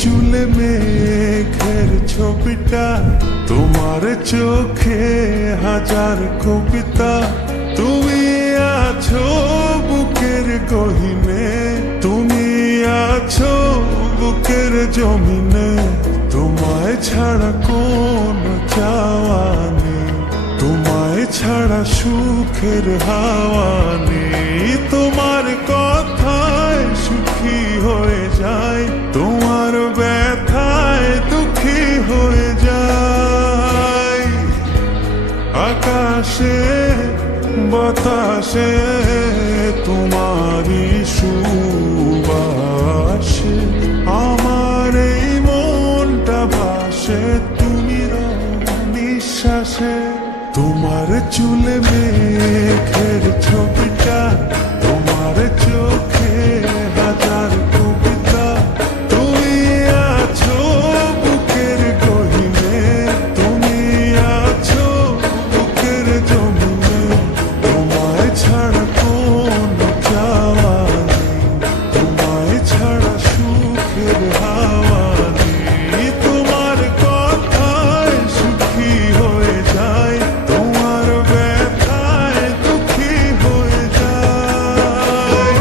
চুলে মেঘের ছবিটা, তোমার চোখে হাজার কবিতা। তুমি আছো বুকের গহীনে, তুমি আছো বুকের জমিনে। তোমায় ছাড়া কোনো চাওয়া নেই, তোমায় ছাড়া সুখের হাওয়া নেই। তোমার কথায় সুখী হয়ে যায়, তোমার ব্যথায় দুঃখী হয়ে যায়। আকাশে বাতাসে তোমারই সুবাসে আমার এই মনটা ভাসে। তুমি নিঃশ্বাসে, তোমার চুলে মেঘের ছবিটা, তোমার চোখে হাজার কবিতা। তুমি আছো বুকের গহীনে, তুমি আছো বুকের জমিনে। তোমায় ছাড়া কোনো চাওয়া নেই, তোমায় ছাড়া সুখের হাওয়া নেই। তোমার কথায় সুখী হয়ে যায়, তোমার ব্যথায় দুঃখী হয়ে যায়।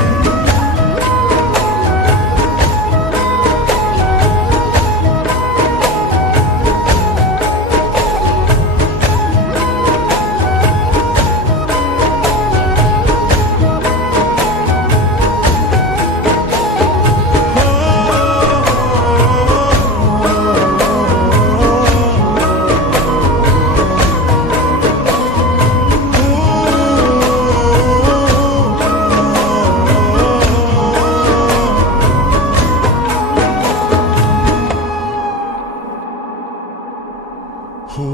ও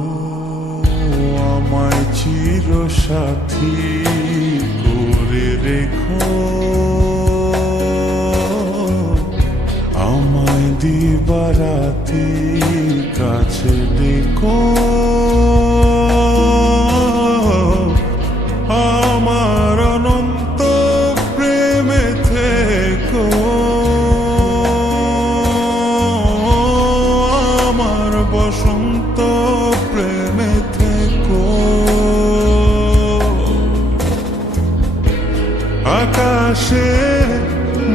আমায় চির সাথী করে রেখো, আমায় দিবারাতি কাছে ডেকো। আমার অনন্ত প্রেমে থেকো, আমার বসন্ত প্রেমে থেকো। আকাশে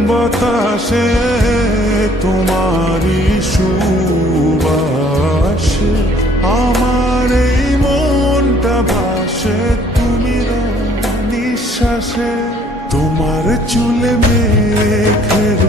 বাতাসে তোমারই সুবাসে আমার এই মনটা ভাসে। তুমি নিঃশ্বাসে, তোমার চুলে মেঘের